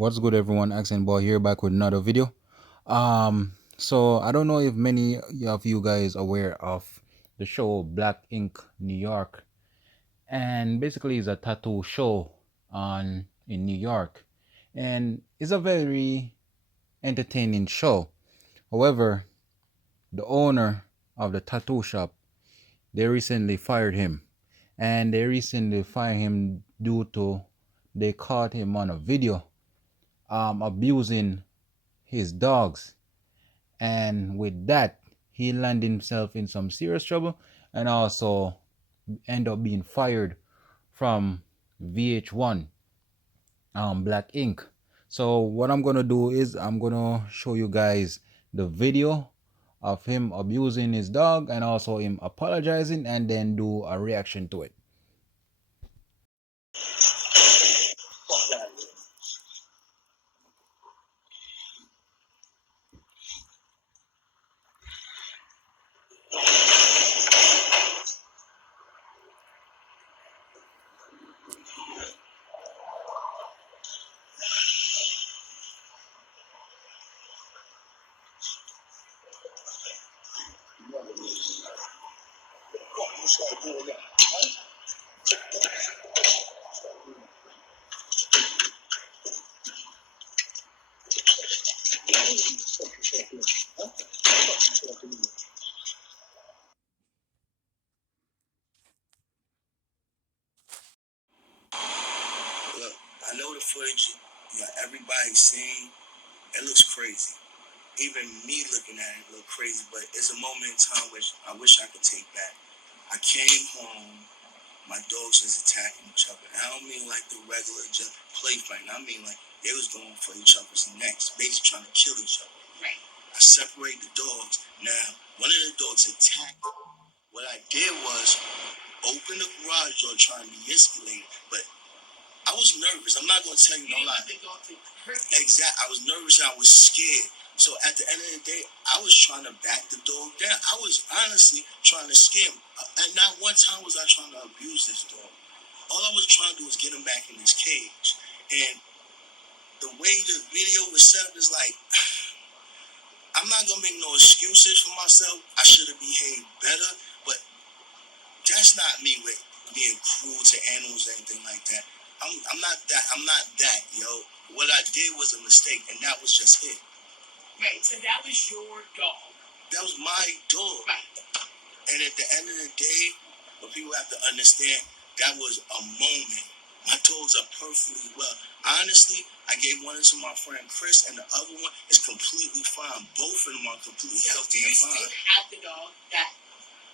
What's good, everyone? Accent Boy here, back with another video. So I don't know if many of you guys are aware of the show Black Ink New York, and basically it's a tattoo show on in New York, and it's a very entertaining show. However, the owner of the tattoo shop, they recently fired him, and they recently fired him due to they caught him on a video abusing his dogs, and with that he landed himself in some serious trouble and also end up being fired from Vh1, Black Ink. So what I'm gonna do is I'm gonna show you guys the video of him abusing his dog and also him apologizing, and then do a reaction to it. Look, I know the footage, everybody's saying it looks crazy. Even me looking at it look crazy, but it's a moment in time which I wish I could take back. I came home, my dogs was attacking each other. And I don't mean like the regular just play fight. I mean like they was going for each other's necks, basically trying to kill each other. Right. I separated the dogs. Now, one of the dogs attacked. What I did was open the garage door trying to de-escalate, but I was nervous. I'm not going to tell you no lie. Exactly. I was nervous and I was scared. So at the end of the day, I was trying to back the dog down. I was honestly trying to scare him. And not one time was I trying to abuse this dog. All I was trying to do was get him back in his cage. And the way the video was set up is like, I'm not going to make no excuses for myself. I should have behaved better. But that's not me with being cruel to animals or anything like that. I'm not that, yo. What I did was a mistake, and that was just it. Right, so that was your dog. That was my dog. Right. And at the end of the day, what people have to understand, that was a moment. My dogs are perfectly well. Honestly, I gave one to my friend Chris, and the other one is completely fine. Both of them are completely healthy and fine. Do you still have the dog that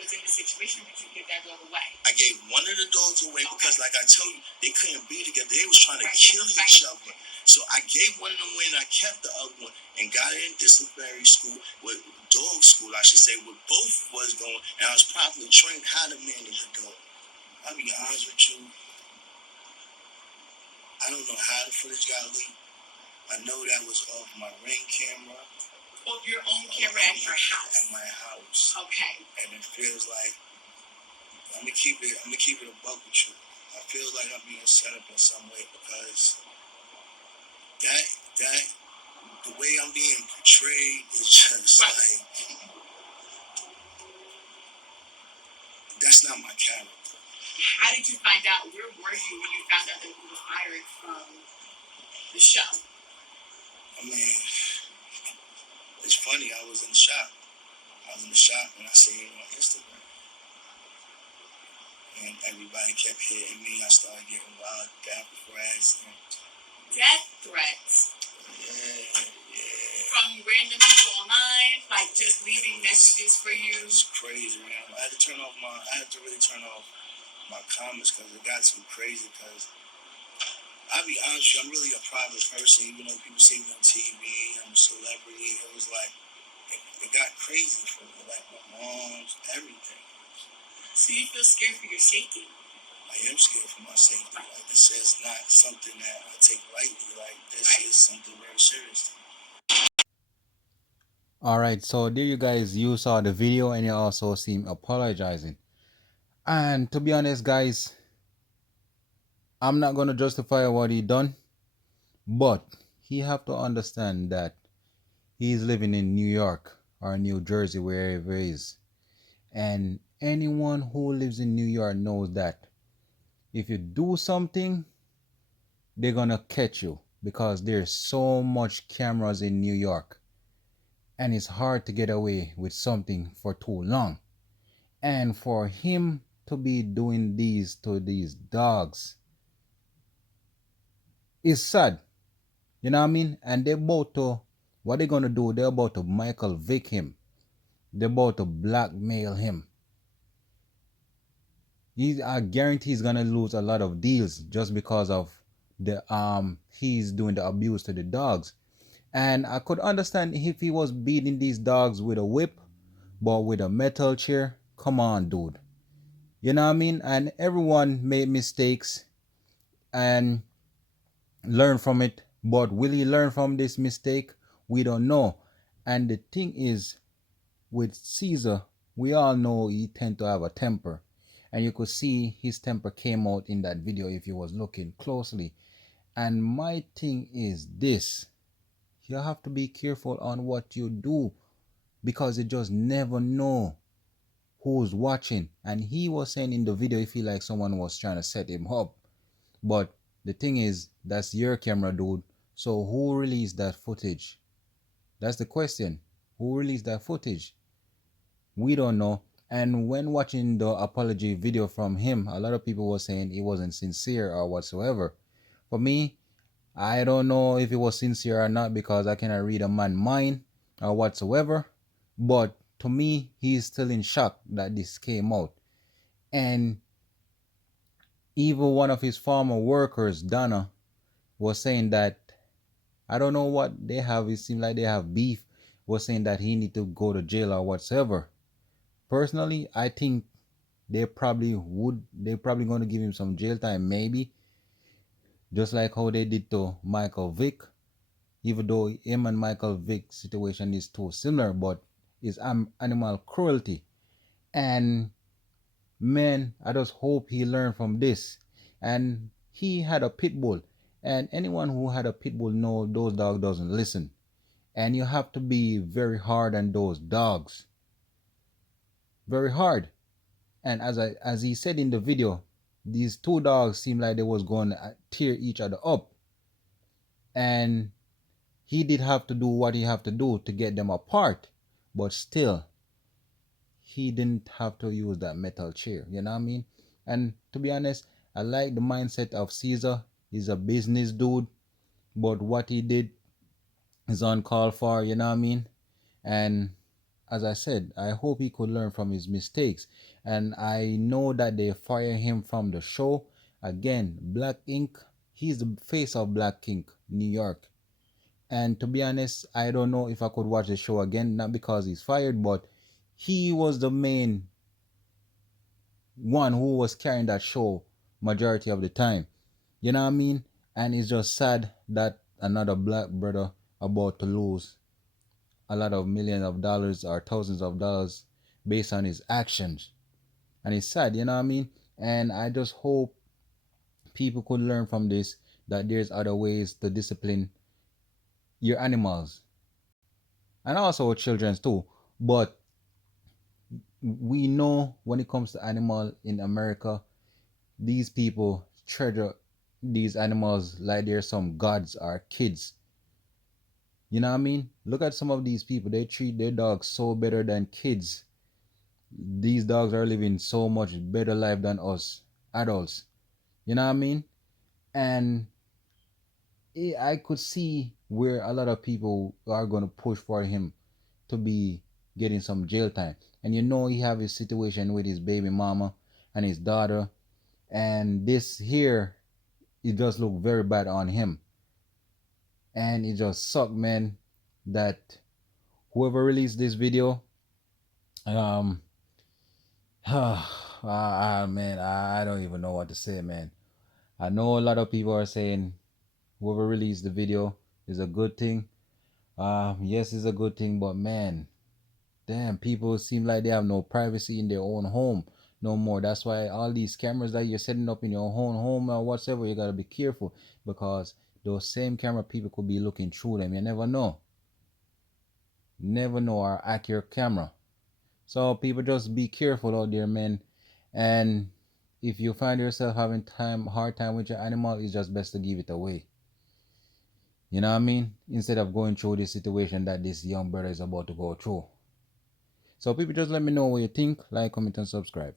was in the situation, did you give that dog away? I gave one of the dogs away because, like I told you, they couldn't be together. They was trying to kill each other. So I gave one of them away and I kept the other one and got it in disciplinary school, with dog school, I should say, where both was going, and I was properly trained how to manage a dog. I'll be honest with you, I don't know how the footage got leaked. I know that was off my Ring camera. Of your own camera at your house? At my house. Okay. And it feels like, I'm gonna keep it a buck with you. I feel like I'm being set up in some way because that the way I'm being portrayed is just like, that's not my character. How did you find out? Where were you when you found out that you were fired from the show? I mean, it's funny. I was in the shop and I seen it on Instagram. And everybody kept hitting me. I started getting wild death threats. Death threats? Yeah. From random people online, like just leaving messages for you? It's crazy, man. I had to really turn off my comments because it got too crazy. Because I'll be honest with you, I'm really a private person. Even though people see me on TV, I'm a celebrity. It was like, it got crazy for me. Like my mom's, everything. So you feel scared for your safety? I am scared for my safety. Like, this is not something that I take lightly. Like, this is something very serious to me. Alright, so there you guys, you saw the video and you also see him apologizing. And to be honest, guys, I'm not gonna justify what he done, but he have to understand that he's living in New York or New Jersey, wherever he is. And anyone who lives in New York knows that if you do something, they're gonna catch you because there's so much cameras in New York. And it's hard to get away with something for too long. And for him to be doing these to these dogs is sad. You know what I mean? And they're about to, what they're gonna do, they're about to Michael Vick him. They're about to blackmail him. I guarantee he's gonna lose a lot of deals just because of the he's doing the abuse to the dogs. And I could understand if he was beating these dogs with a whip, but with a metal chair, come on, dude. You know what I mean? And everyone made mistakes and learn from it. But will he learn from this mistake? We don't know. And the thing is, with Caesar, we all know he tend to have a temper. And you could see his temper came out in that video if you was looking closely. And my thing is this. You have to be careful on what you do because you just never know who's watching. And he was saying in the video he feel like someone was trying to set him up. But the thing is, that's your camera, dude. So who released that footage? That's the question. Who released that footage? We don't know. And when watching the apology video from him, a lot of people were saying it wasn't sincere or whatsoever. For me, I don't know if it was sincere or not because I cannot read a man's mind or whatsoever. But to me, he's still in shock that this came out. And even one of his former workers, Donna, was saying that I don't know what they have. It seems like they have beef. Was saying that he need to go to jail or whatsoever. Personally, I think they probably would. They're probably going to give him some jail time, maybe, just like how they did to Michael Vick. Even though him and Michael Vick's situation is too similar, but it's animal cruelty. And man, I just hope he learned from this. And he had a pit bull, and anyone who had a pit bull know those dogs doesn't listen. And you have to be very hard on those dogs, very hard. And as he said in the video, these two dogs seemed like they was going to tear each other up. And he did have to do what he have to do to get them apart. But still, he didn't have to use that metal chair. You know what I mean? And to be honest, I like the mindset of Caesar. He's a business dude. But what he did is uncalled for. You know what I mean? And as I said, I hope he could learn from his mistakes. And I know that they fire him from the show. Again, Black Ink, he's the face of Black Ink, New York. And to be honest, I don't know if I could watch the show again, not because he's fired, but he was the main one who was carrying that show majority of the time. You know what I mean? And it's just sad that another black brother about to lose a lot of millions of dollars or thousands of dollars based on his actions. And it's sad, you know what I mean? And I just hope people could learn from this that there's other ways to discipline your animals and also children too. But we know when it comes to animal in America, these people treasure these animals like they're some gods or kids. You know what I mean? Look at some of these people. They treat their dogs so better than kids. These dogs are living so much better life than us adults. You know what I mean? And I could see where a lot of people are going to push for him to be getting some jail time. And you know he have his situation with his baby mama and his daughter. And this here, it just look very bad on him. And it just sucked, man, that whoever released this video, um, man, I don't even know what to say, man. I know a lot of people are saying whoever released the video is a good thing. Yes, it's a good thing, but man, damn, people seem like they have no privacy in their own home no more. That's why all these cameras that you're setting up in your own home or whatever, you gotta be careful because those same camera people could be looking through them. You never know. Never know our accurate camera. So people just be careful out there, man. And if you find yourself having hard time with your animal, it's just best to give it away. You know what I mean? Instead of going through this situation that this young brother is about to go through. So people just let me know what you think, like, comment, and subscribe.